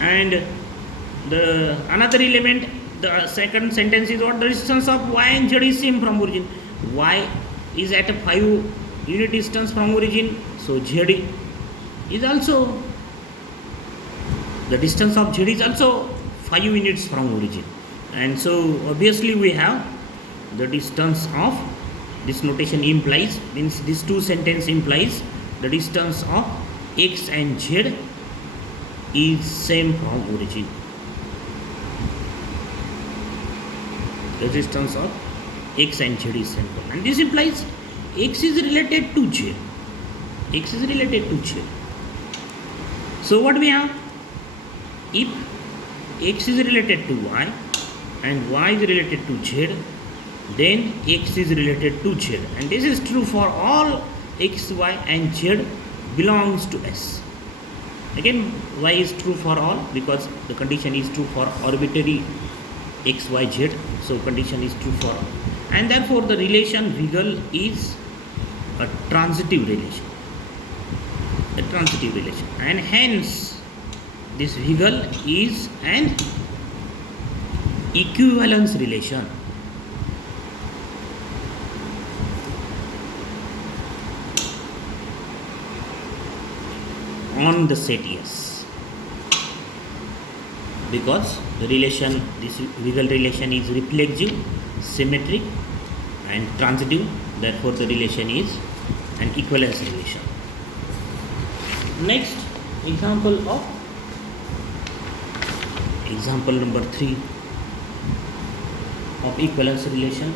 And the another element, the second sentence is what? The distance of y and z is same from origin. Y is at a 5 unit distance from origin, so z is also, the distance of z is also 5 units from origin. And so obviously we have the distance of, this notation implies, means this two sentence implies the distance of x and z is same from origin. The distance of x and z is same from, and this implies x is related to z. X is related to z. So what we have? If x is related to y and y is related to z, then x is related to z, and this is true for all x, y and z belongs to S. Again, y is true for all because the condition is true for arbitrary x, y, z, so condition is true for all, and therefore the relation Wiggle is a transitive relation, and hence this Wiggle is an equivalence relation. On the set yes, because the relation, this Wiggle relation is reflexive, symmetric and transitive, therefore the relation is an equivalence relation. Next example number 3 of equivalence relation.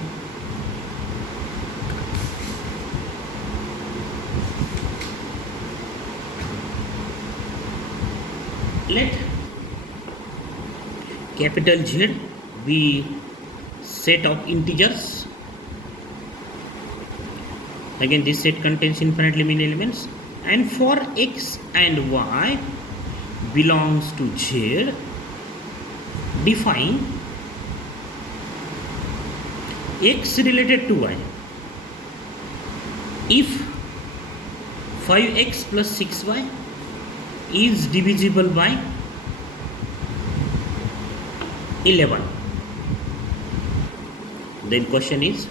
Let capital Z be set of integers. Again, this set contains infinitely many elements, and for x and y belongs to Z, define x related to y. If 5x plus 6y is divisible by 11, then question is,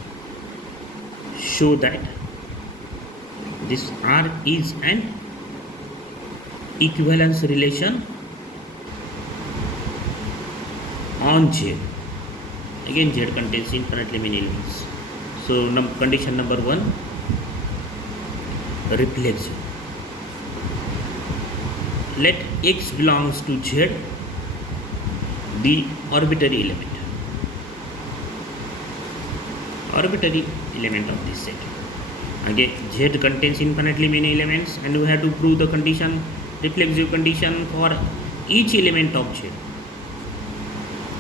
show that this R is an equivalence relation on Z. Again, Z contains infinitely many elements, so condition number 1, reflexive. Let x belongs to Z be arbitrary element of this set. Again, Z contains infinitely many elements, and we have to prove the condition, reflexive condition for each element of Z.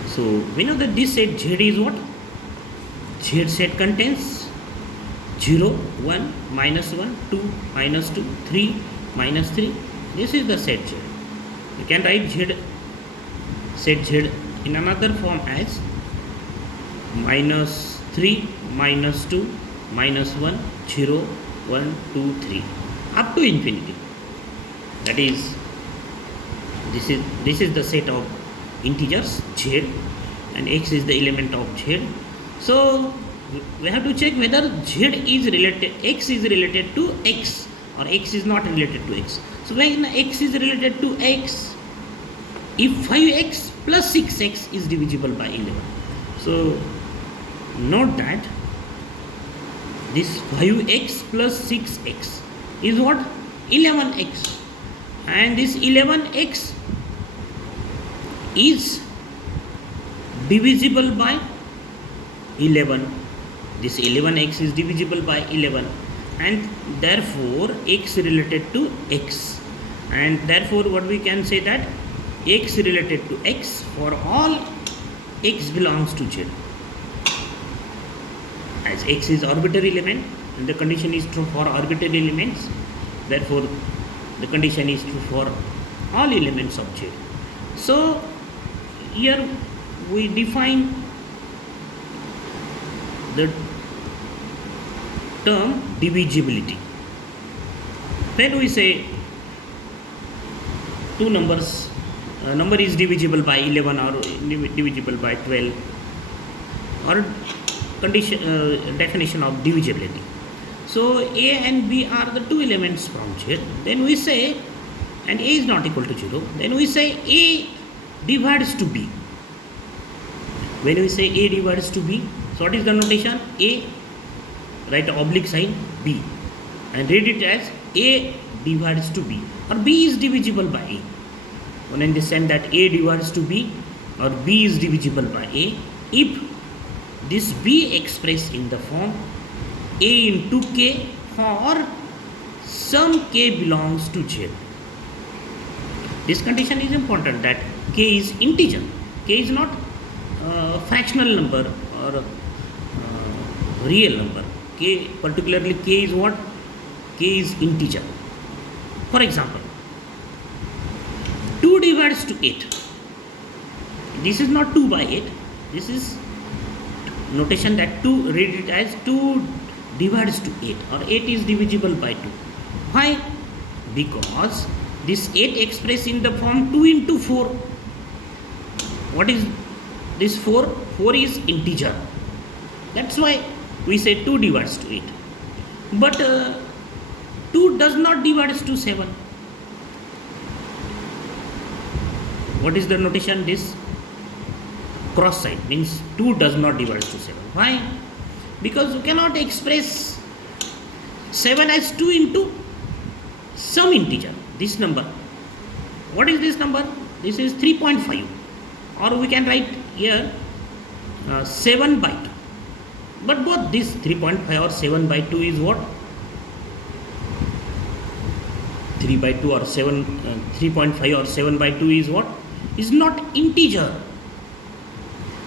So we know that this set Z is what? Z set contains 0, 1, minus 1, 2, minus 2, 3, minus 3. This is the set Z. You can write Z, set Z in another form as minus 3, minus 2, minus 1, 0, 1, 2, 3, up to infinity. That is, this is the set of integers Z, and x is the element of Z. So we have to check whether Z is related, x is related to x, or x is not related to x. So when x is related to x, if 5x plus 6x is divisible by 11. So note that this 5x plus 6x is what? 11x, and this 11x is divisible by 11. This 11x is divisible by 11, and therefore x related to x, and therefore what we can say that x related to x for all x belongs to Z, as x is arbitrary element and the condition is true for arbitrary elements, therefore the condition is true for all elements of Z. So here we define the term divisibility. When we say two numbers number is divisible by 11 or divisible by 12, or condition definition of divisibility. So A and B are the two elements from Z. Then we say, and A is not equal to 0, then we say A divides to B. When we say A divides to B, so what is the notation? A, write an oblique sign, B, and read it as A divides to B, or B is divisible by A. When understand that A divides to B or B is divisible by A, if this B expressed in the form A into K or some K belongs to Z. This condition is important, that K is integer. K is not fractional number or real number. K, particularly K is what? K is integer. For example, 2 divides to 8. This is not 2 by 8. This is notation that 2, read it as 2 divides to 8, or 8 is divisible by 2. Why? Because this 8 expressed in the form 2 into 4. What is this 4? 4 is integer. That's why we say 2 divides to 8. But 2 does not divide to 7. What is the notation? This cross sign means 2 does not divide to 7. Why? Because you cannot express 7 as 2 into some integer. This number. What is this number? This is 3.5. Or we can write here 7 by 2. But both this 3.5 or 7 by 2 is what? 3 by 2 or 7, 3.5 or 7 by 2 is what? Is not integer.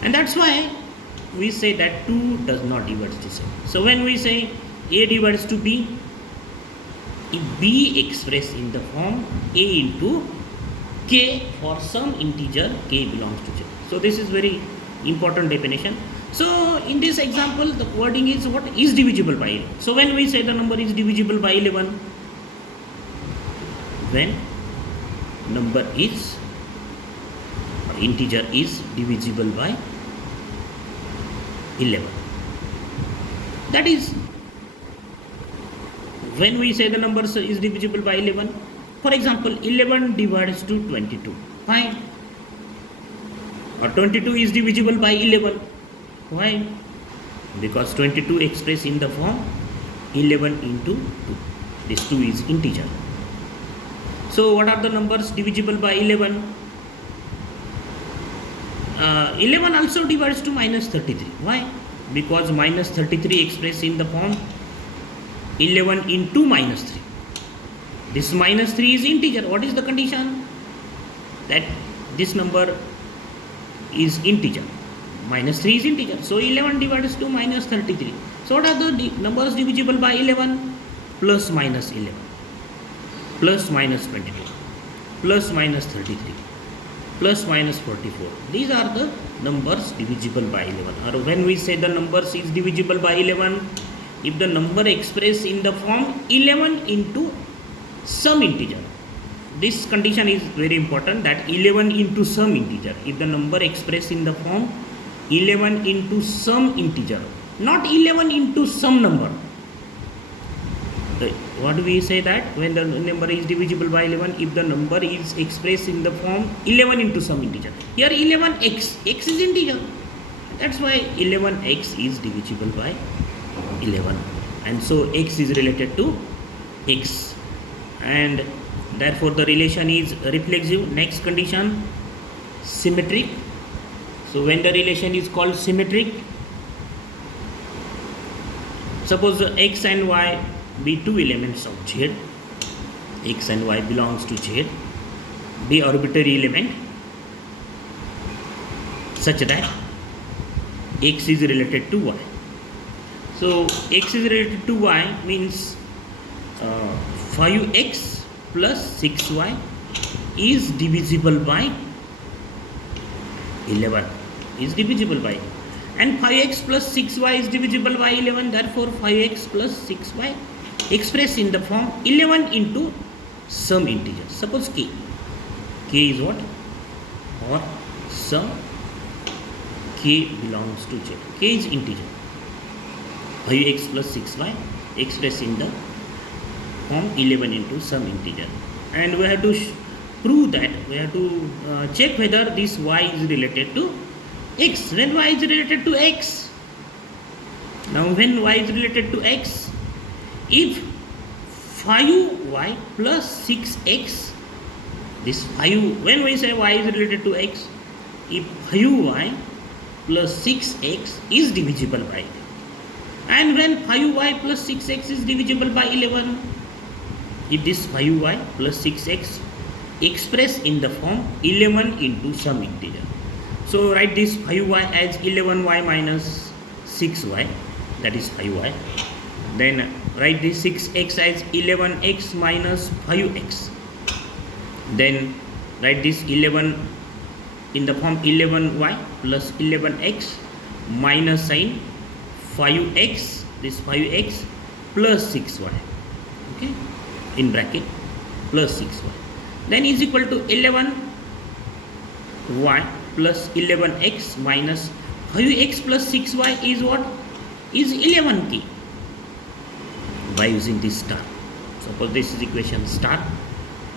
And that's why we say that 2 does not divide to 7. So when we say A divides to B, if B expressed in the form A into K for some integer K belongs to Z. So this is very important definition. So in this example, the wording is what? Is divisible by 11. So when we say the number is divisible by 11, when number is, or integer is divisible by 11. That is, when we say the number is divisible by 11, for example, 11 divides to 22. Why? Or 22 is divisible by 11. Why? Because 22 expressed in the form 11 into 2. This 2 is integer. So what are the numbers divisible by 11? 11 also divides to minus 33. Why? Because minus 33 expressed in the form 11 into minus 3. This minus 3 is integer. What is the condition? That this number is integer. Minus 3 is integer. So 11 divides to minus 33. So what are the numbers divisible by 11? Plus minus 11. Plus minus 22. Plus minus 33. Plus minus 44. These are the numbers divisible by 11. Or when we say the numbers is divisible by 11, if the number expressed in the form 11 into some integer. This condition is very important, that 11 into some integer. If the number expressed in the form 11 into some integer, not 11 into some number. What do we say that? When the number is divisible by 11, if the number is expressed in the form 11 into some integer. Here 11x, x is integer. That's why 11x is divisible by 11. And so x is related to x. And therefore the relation is reflexive. Next condition, symmetric. So when the relation is called symmetric, suppose x and y be two elements of Z, x and y belongs to Z, be arbitrary element such that x is related to y. So x is related to y means 5x plus 6y is divisible by 11, is divisible by, and 5x plus 6y is divisible by 11, therefore 5x plus 6y expressed in the form 11 into some integer. Suppose k is what? or some k belongs to z. K is integer. 5x plus 6y expressed in the form 11 into some integer, and we have to prove that, we have to check whether this y is related to x. When y is related to x, now when y is related to x, if 5y plus 6x, this 5, when we say y is related to x, if 5y plus 6x is divisible by 11, and when 5y plus 6x is divisible by 11, if this 5y plus 6x expressed in the form 11 into some integer. So write this 5y as 11y minus 6y, that is 5y. Then write this 6x as 11x minus 5x. Then write this 11 in the form 11y plus 11x minus sign 5x, this 5x plus 6y, okay, in bracket, plus 6y. Then is equal to 11y plus 11x minus 5x plus 6y is what? Is 11k, by using this star. Suppose this is equation star,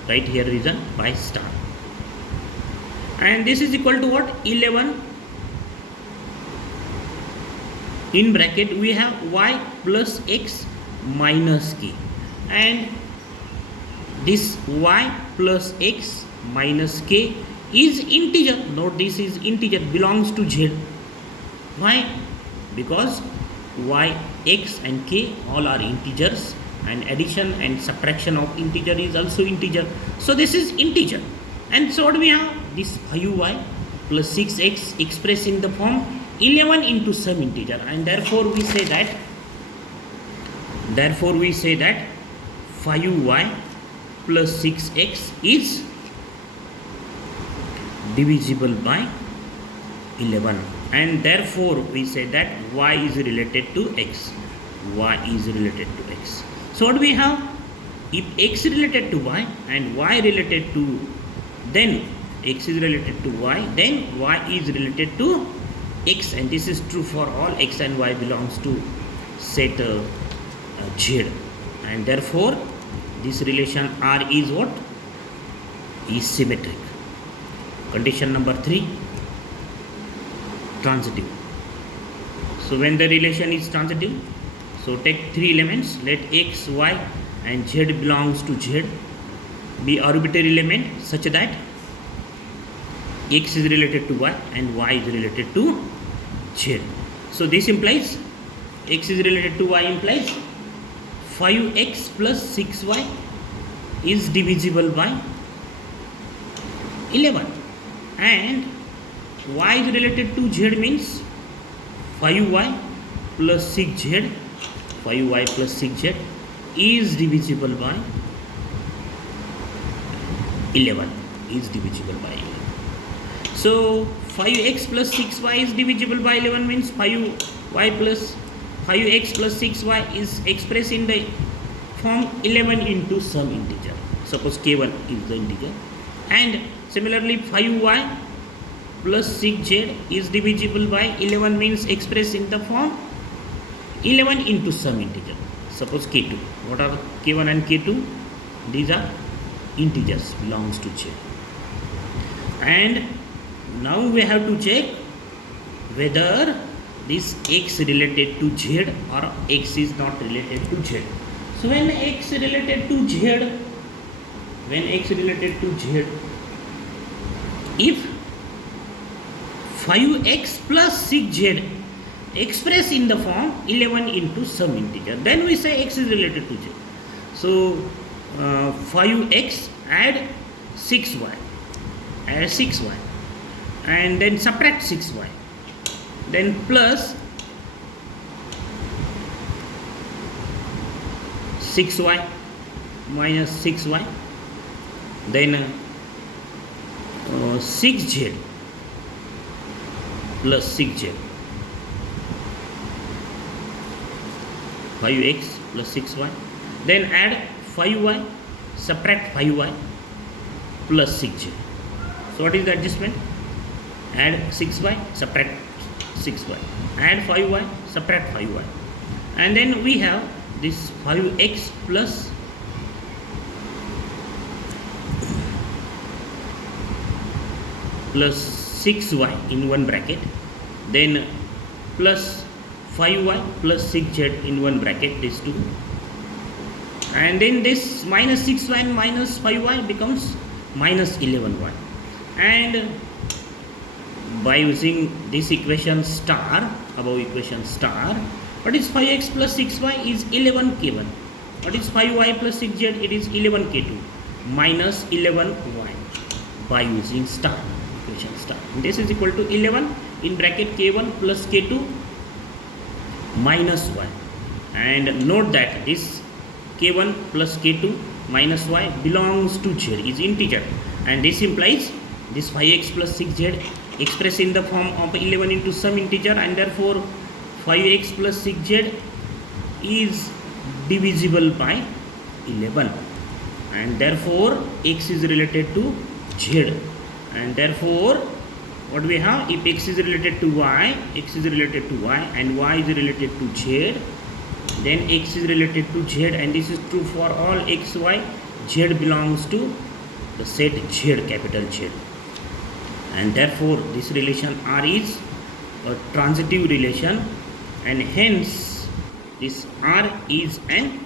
right here reason by star, and this is equal to what? 11 in bracket we have y plus x minus k, and this y plus x minus k is integer. Note, this is integer, belongs to z. Why? Because y, x and k all are integers, and addition and subtraction of integer is also integer. So this is integer, and so what do we have? This 5y plus 6x expressed in the form 11 into some integer, and therefore we say that 5y plus 6x is divisible by 11, and therefore we say that y is related to x. Y is related to x. So what do we have? If x related to y and y related to, then x is related to y, then y is related to x, and this is true for all x and y belongs to set z, and therefore this relation R is what? Is symmetric. Condition number 3, transitive. So when the relation is transitive, so take 3 elements, let x, y and z belongs to z be arbitrary element such that x is related to y and y is related to z. So this implies x is related to y implies 5x plus 6y is divisible by 11, and y is related to z means 5y plus 6z, 5y plus 6z is divisible by 11, is divisible by 11. So 5x plus 6y is divisible by 11 means 5x plus 6y is expressed in the form 11 into some integer. Suppose k1 is the integer, and similarly 5y plus 6z is divisible by 11 means expressed in the form 11 into some integer. Suppose k2. What are k1 and k2? These are integers, belongs to z. And now we have to check whether this x related to z or x is not related to z. So when x related to z, if 5x plus 6z expressed in the form 11 into some integer, then we say x is related to z. So 5x add 6y, and then subtract 6y, then plus 6y minus 6y, then 6z plus 6z, 5x plus 6y, then add 5y, subtract 5y plus 6z. So what is the adjustment? add 6y, subtract 6y, add 5y, subtract 5y, and then we have this 5x plus plus 6y in one bracket, then plus 5y plus 6z in one bracket, these two, and then this minus 6y and minus 5y becomes minus 11y, and by using this equation star, above equation star, what is 5x plus 6y is 11k1, what is 5y plus 6z, it is 11k2 minus 11y, by using star, equation star. This is equal to 11 in bracket k1 plus k2 minus y, and note that this k1 plus k2 minus y belongs to z, is integer, and this implies this 5x plus 6z expressed in the form of 11 into some integer, and therefore 5x plus 6z is divisible by 11, and therefore x is related to z, and therefore what we have, if x is related to y, x is related to y, and y is related to z, then x is related to z, and this is true for all x, y, z belongs to the set z, capital Z, and therefore this relation R is a transitive relation, and hence this R is an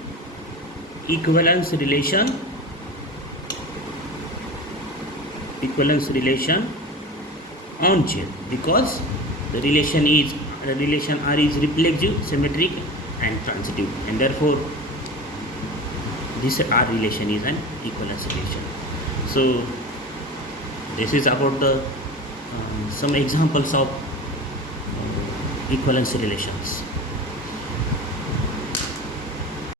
equivalence relation on Z, because the relation R is reflexive, symmetric and transitive, and therefore this R relation is an equivalence relation. So this is about the some examples of equivalence relations.